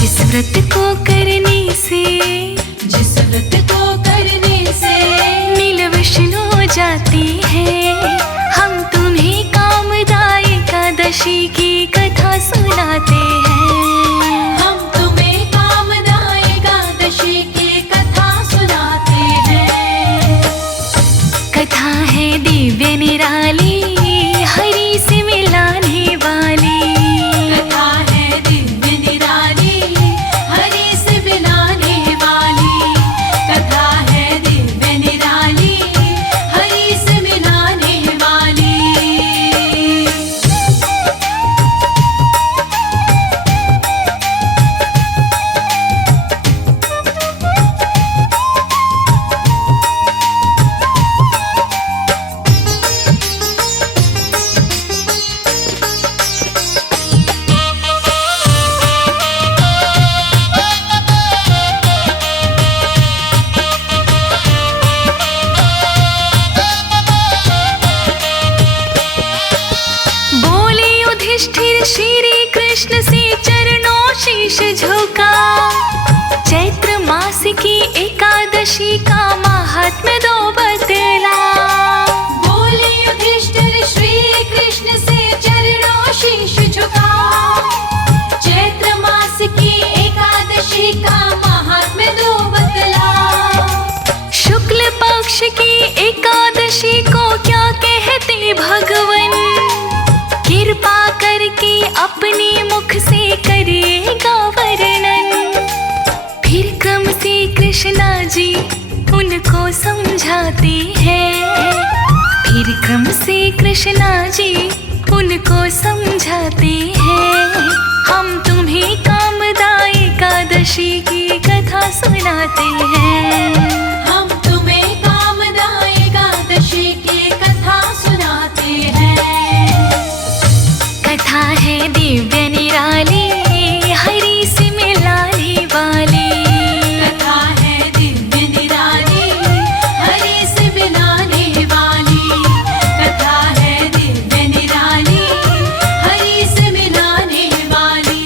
जिस व्रत को करने से, जिस व्रत को करने से नील विष्णु जाती है। हम तुम्हें कामदायी एकादशी की कथा सुनाते हैं। हम तुम्हें कामदायी एकादशी की कथा सुनाते हैं। कथा है दिव्य निराली, हरि से मिलाने वाली। कथा है दिव्य निराली, हरि से मिलाने वाली। कथा है दिव्य निराली, हरि से मिलाने वाली। युधिष्ठिर श्री कृष्ण से चरणों शीश झुका। चैत्र मास की एकादशी का महात्म्य दो बतला। बोले युधिष्ठिर श्री कृष्ण से चरणों शीश झुका। चैत्र मास की एकादशी का महात्म्य दो बतला। शुक्ल पक्ष की एकादशी को क्या कहते भगवन, कृपा करके अपने मुख से करेगा वर्णन। फिर क्रम से कृष्णा जी उनको समझाते हैं। फिर क्रम से कृष्णा जी उनको समझाते हैं। हम तुम्हें कामदायी एकादशी की कथा सुनाते हैं। हम तुम्हें कामदायी एकादशी की कथा सुनाते हैं। कथा है दिव्य निराली, हरि से मिलाने वाली। कथा है दिव्य निराली, हरि से मिलाने वाली। कथा है दिव्य निराली, हरि से मिलाने वाली।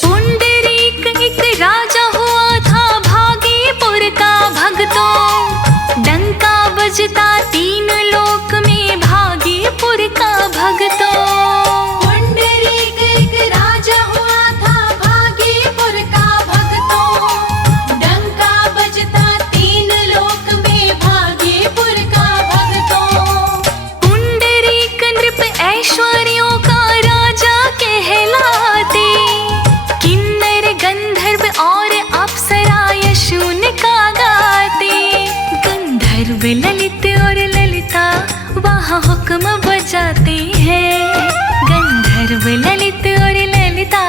पुंडरीक एक राजा हुआ था भागीपुर का भक्तों। डंका बजता तीन लोक में भागीपुर का भक्तों। पुंडरीक एक राजा हुआ था भागीपुर का भक्तों। डंका बजता तीन लोक में भागीपुर का भक्तों। पुंडरीक नृप ऐश्वर्यों का राजा कहलाते। किन्नर गंधर्व और अप्सरा यशून का गाते। गंधर्व ललित और ललिता वहाँ हुक्म बजाते हैं। गंधर्व ललित और ललिता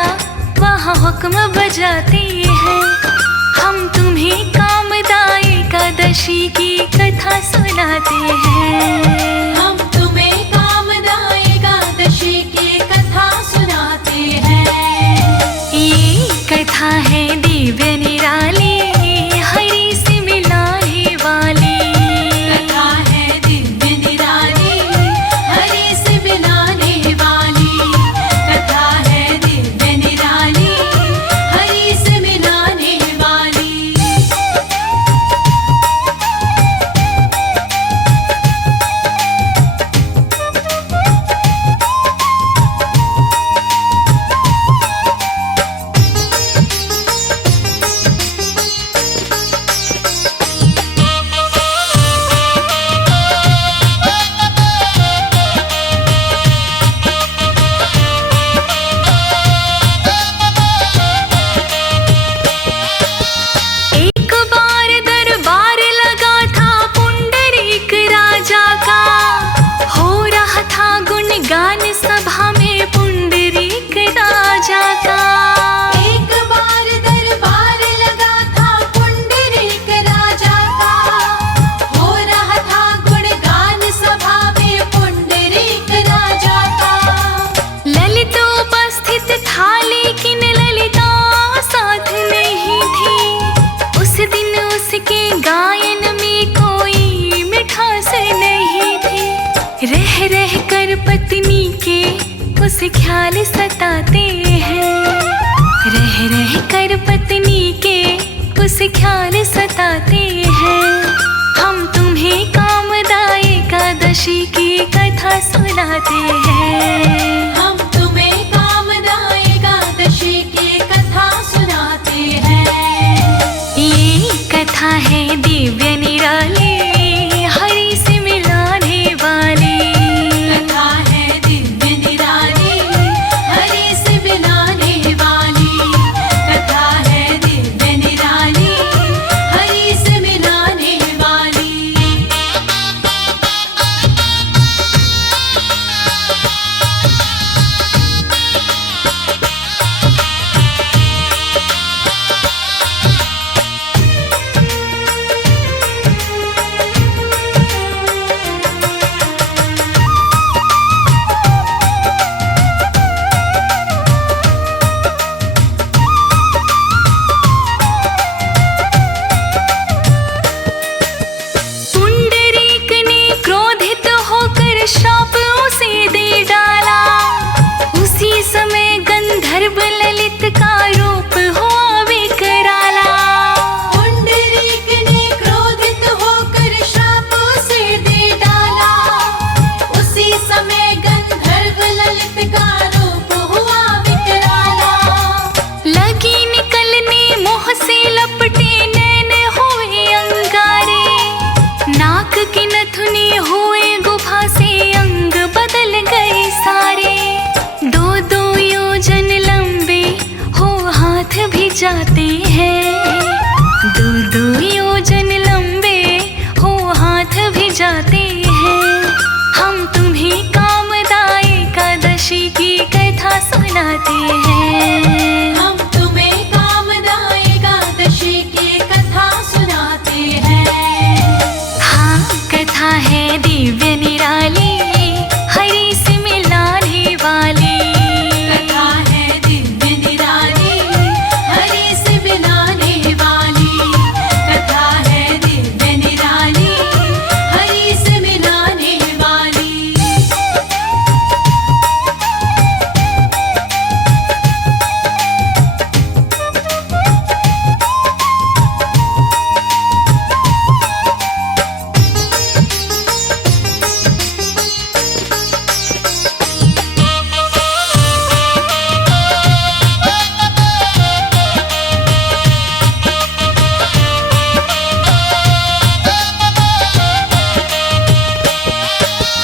वहाँ हुक्म बजाते हैं। हम तुम्हें कामदायी एकादशी की कथा सुनाते हैं। हम तुम्हें कामदायी एकादशी की कथा सुनाते हैं। ये कथा है दिव्य निराली, हरि से मिलाने वाली। कथा है दिव्य निराली, हरि से मिलाने वाली। कथा है दिव्य निराली, हरि से मिलाने वाली। ख्याल सताते हैं। रह रह कर पत्नी के उस ख्याल सताते हैं। हम तुम्हें कामदा एकादशी की कथा सुनाते हैं। हम तुम्हें कामदा एकादशी की कथा सुनाते हैं। ये कथा है दिव्य निराली, हरि से मिलाने वाली। कथा है दिव्य निराली, हरि से मिलाने वाली। कथा है दिव्य निराली, हरि से मिलाने वाली। पुंडरीक ने क्रोधित होकर श्राप उसे दे डाला। उसी समय गंधर्व ललित का रूप हुआ विकराला। पुंडरीक ने क्रोधित होकर श्राप उसे दे डाला। उसी समय गंधर्व ललित का रूप हुआ विकराला। लगी निकलने मुँह से लपटे नैन हुए अंगारे। नाक की नथुनी हुए गुफा से अंग बदल गए सारे। दो दो योजन लंबे हो हाथ भी जाते हैं। दो दो योजन लंबे हो हाथ भी जाते हैं। हम तुम्हें कामदा एकादशी की कथा सुनाते हैं। हम तुम्हें कामदा एकादशी की कथा सुनाते हैं। हाँ, कथा है दिव्य निराली, हरि से मिलाने वाली। कथा है दिव्य निराली, हरि से मिलाने वाली। कथा है दिव्य निराली, हरि से मिलाने वाली।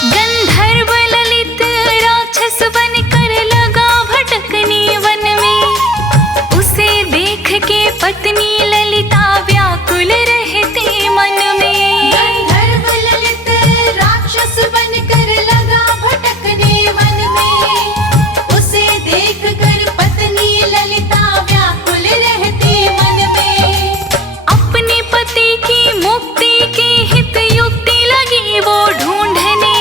गंधर्व ललित राक्षस बनकर लगा भटकने वन में। उसे देख के पत्नी ललिता व्याकुल रहते मन में। गंधर्व ललित राक्षस बनकर लगा भटकने वन में। उसे देखकर पत्नी ललिता व्याकुल रहती मन में। अपने पति की मुक्ति के हित युक्ति लगी वो ढूंढने।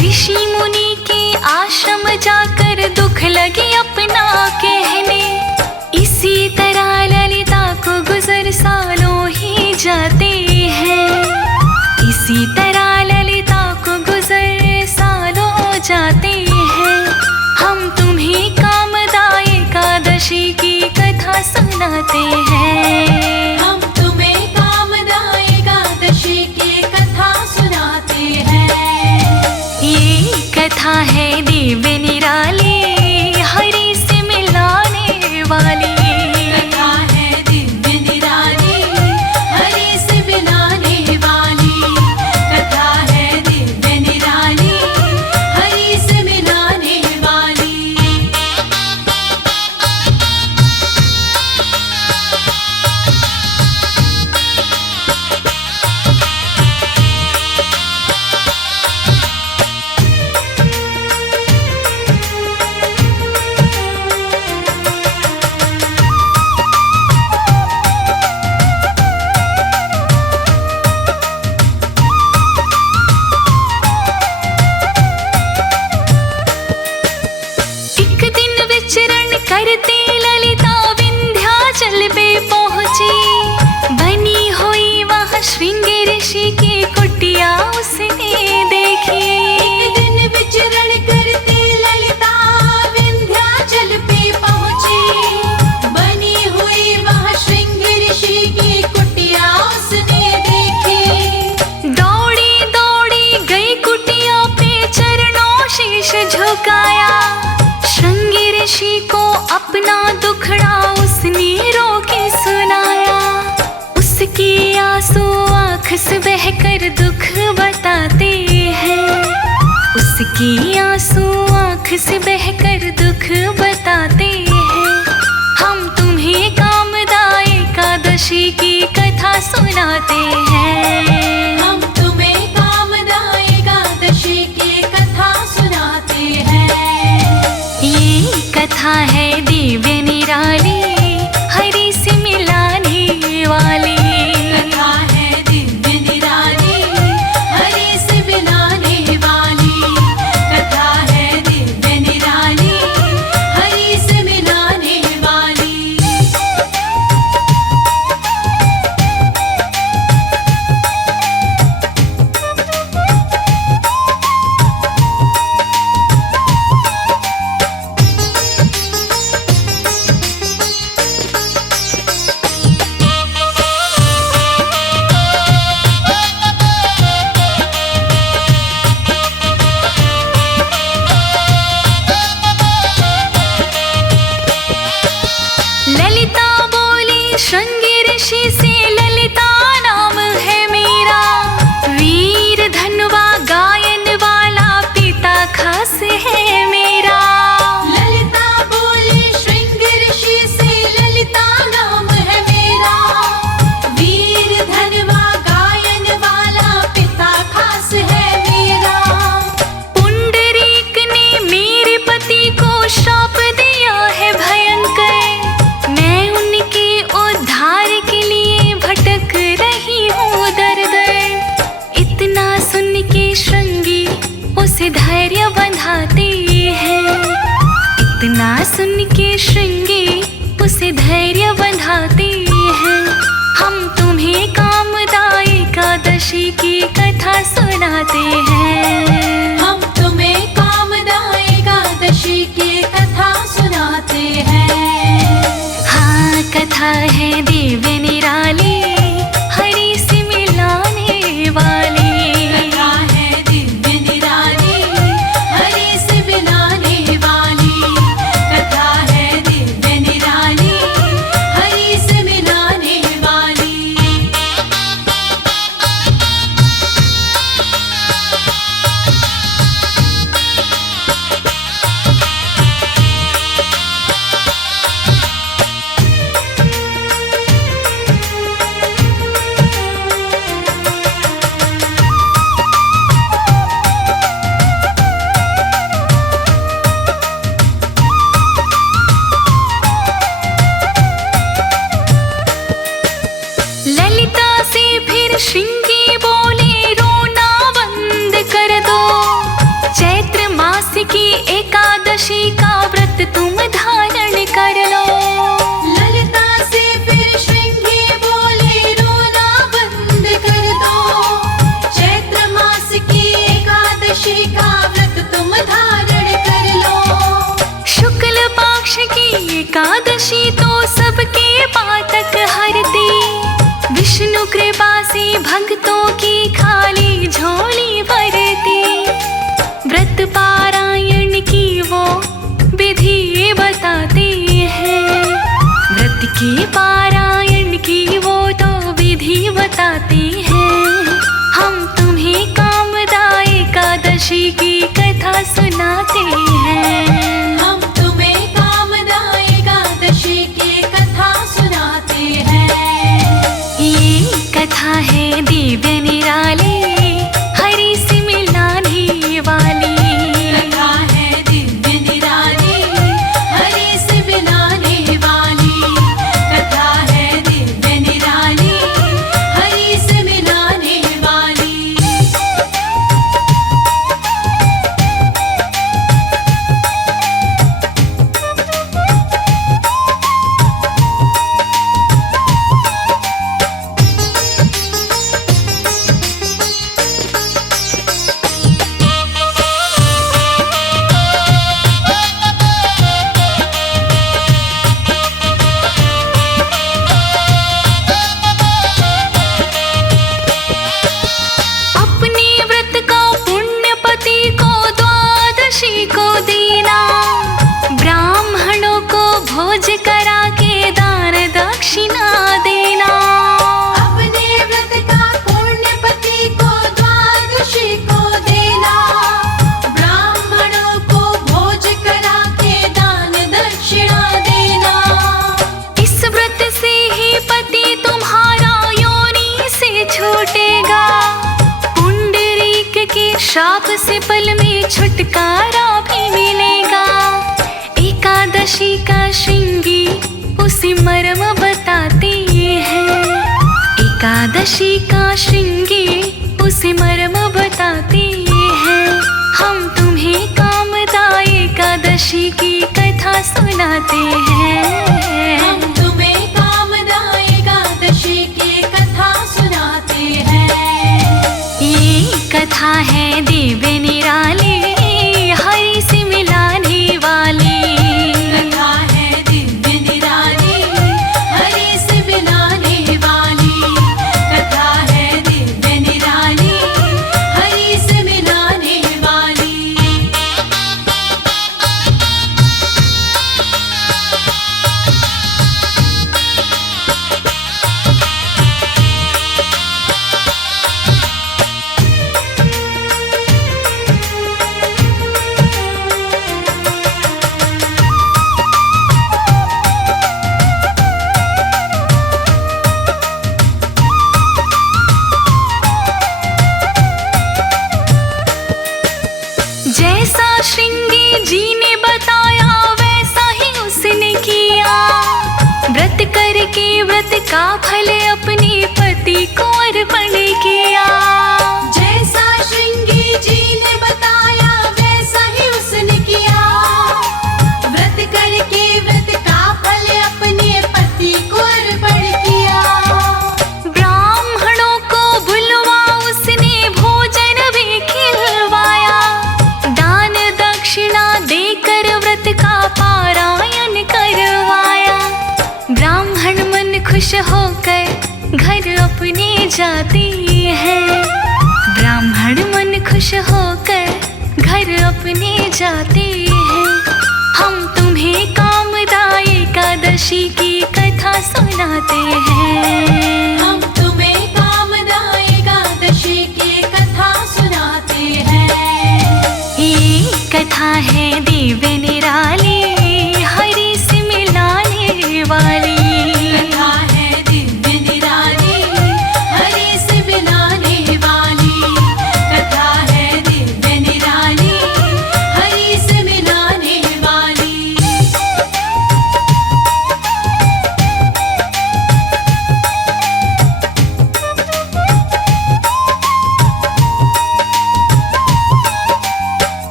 ऋषि मुनि के आश्रम जाकर दुख लगे अपना कहने। इसी तरह ललिता को गुजर सालों ही जाते हैं। इसी तरह ललिता को गुजर सालों जाते हैं। हम तुम्हें कामदा एकादशी की कथा सुनाते हैं। हम तुम्हें कामदा एकादशी की कथा सुनाते हैं। ये कथा है दिव्य निराली, हरि से मिलाने वाली। कथा है दिव्य निराली, हरि से मिलाने वाली। कथा है दिव्य निराली, हरि से मिलाने वाली। से बहकर दुख बताते हैं। हम तुम्हें कामदा एकादशी की कथा सुनाते हैं। हम तुम्हें कामदा एकादशी की कथा सुनाते हैं। ये कथा है दिव्य निराली, हरि से मिलाने वाली। कथा है दिव्य निराली, हरि से मिलाने वाली। कथा है दिव्य निराली, हरि से मिलाने वाली। ललिता बोली श्रृंगी ऋषि से, ललिता नाम है मेरा। वीर धनुवा गायन वाला पिता खास है मेरा। ललिता बोली श्रृंग ऋषि से, ललिता नाम है मेरा। वीर धनवा गायन वाला पिता खास है मेरा। पुंडरीक ने मेरे पति को श्राप दिया है भयंकर। मैं उनके उद्धार के लिए भटक रही हूँ दर दर। इतना सुन के श्रृंगी उसे धैर्य बंधाते हैं। इतना सुन के श्रृंगी उसे धैर्य बंधाते हैं। हम तुम्हें कामदा एकादशी की कथा सुनाते हैं। हम तुम्हें कामदा एकादशी की कथा सुनाते हैं। हाँ, कथा है दिव्य निराली, हरि से मिलाने वाली। कथा है दिव्य निराली, हरि से मिलाने वाली। कथा है दिव्य निराली, हरि से मिलाने वाली। ललिता से फिर श्रृंगी बोले, रोना बंद कर दो। चैत्र मास की एकादशी का व्रत तुम धारण कर लो। ललिता से फिर श्रृंगी बोले, रोना बंद कर दो। चैत्र मास की एकादशी का व्रत तुम धारण कर लो। शुक्ल पक्ष की एकादशी तो सबके पातक हरती। विष्णु कृपा से भक्तों की खाली झोली भरती। व्रत पारायण की वो विधि बताते हैं। व्रत की पारायण की वो तो विधि बताते हैं। हम तुम्हें कामदा एकादशी की कथा सुनाते हैं। हम तुम्हें कामदा एकादशी की कथा सुनाते हैं। ये कथा है दिव्य निराली, हरि से मिलाने वाली। कथा है दिव्य निराली, हरि से मिलाने वाली। कथा है दिव्य श्राप से पल में छुटकारा भी मिलेगा। एकादशी का श्रृंगी उसी मर्म बताते हैं। एकादशी का श्रृंगी उसी मर्म बताते हैं। हम तुम्हें कामदा एकादशी की कथा सुनाते हैं। हम तुम्हें कामदा एकादशी की कथा सुनाते हैं। ये कथा है दिव्य निराली, हरि से मिलाने वाली। कथा है दिव्य निराली, हरि से मिलाने वाली। कथा है दिव्य निराली, हरि से मिलाने वाली। जैसा श्रृंगी जी ने बताया वैसा ही उसने किया। व्रत करके व्रत का फल अपने पति को अर्पण किया। जैसा श्रृंगी जी ने बताया वैसा ही उसने किया। व्रत करके व्रत का फल अपने पति को अर्पण किया। ब्राह्मणों को बुलवा उसने भोजन भी खिलवाया। दान दक्षिणा देकर व्रत का पारायण करवाया। ब्राह्मण मन खुश होकर घर अपने जाते हैं। ब्राह्मण मन खुश होकर घर अपने जाते हैं। हम तुम्हें कामदा एकादशी की कथा सुनाते हैं। हम तुम्हें कामदा एकादशी की कथा सुनाते हैं। ये कथा है दिव्य निराली, हरि से मिलाने वाली। कथा है दिव्य निराली, हरि से मिलाने वाली। कथा है दिव्य निराली, हरि से मिलाने वाली।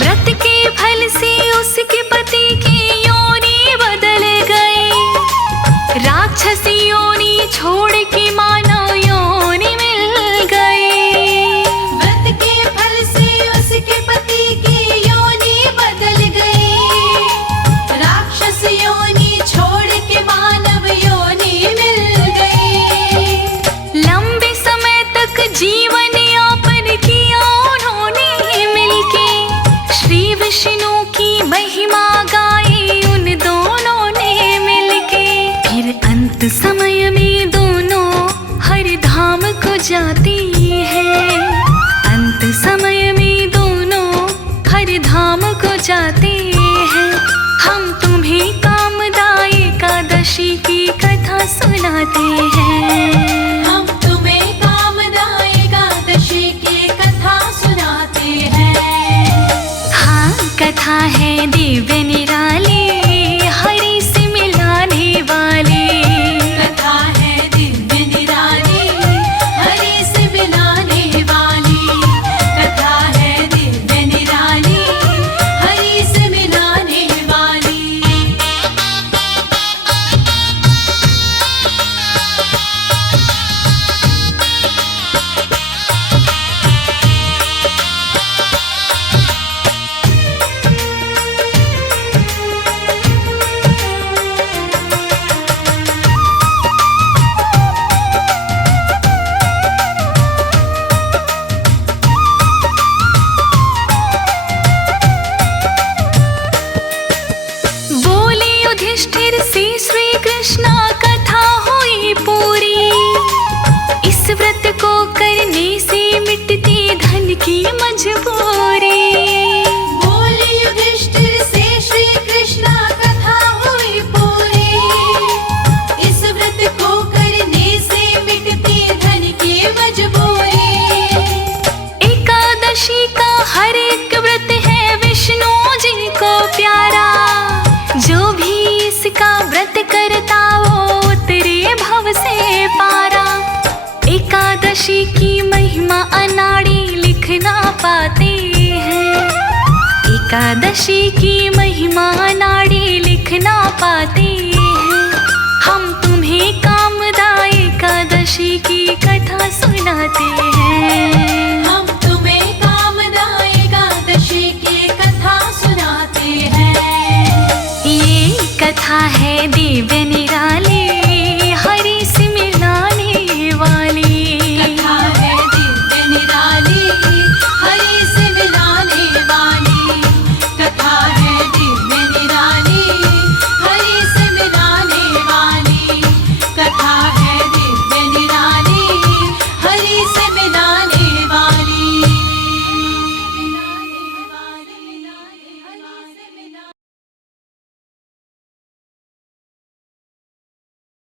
व्रत के फल से उसके पति की योनि बदल गई। राक्षस योनि छोड़ के मानव योनि मिल गई। व्रत के फल से उसके पति की योनि बदल गई। राक्षस योनि छोड़ के मानव योनि मिल गई। लंबे समय तक जीवन यापन किया उन्होंने मिलके। श्री विष्णु की महिमा गाई उन दोनों ने मिलके। फिर अंत समय में दोनों हर धाम को जाती हैं। अंत समय में दोनों हर धाम को जाते हैं। हम तुम्हें कामदा एकादशी की कथा सुनाते हैं। हम तुम्हें कामदा एकादशी की कथा सुनाते हैं। हाँ, कथा है दिव्य निराली, हरि से मिलाने वाली। कथा है दिव्य निराली, हरि से मिलाने वाली। कथा है दिव्य निराली, हरि से मिलाने वाली। कृष्णा कथा हुई पूरी। इस व्रत को करने एकादशी की महिमा नाड़ी लिख ना पाते हैं, हम तुम्हें कामदा एकादशी की कथा सुनाते हैं। हम तुम्हें कामदा एकादशी की कथा सुनाते हैं। ये कथा है दिव्य निराली,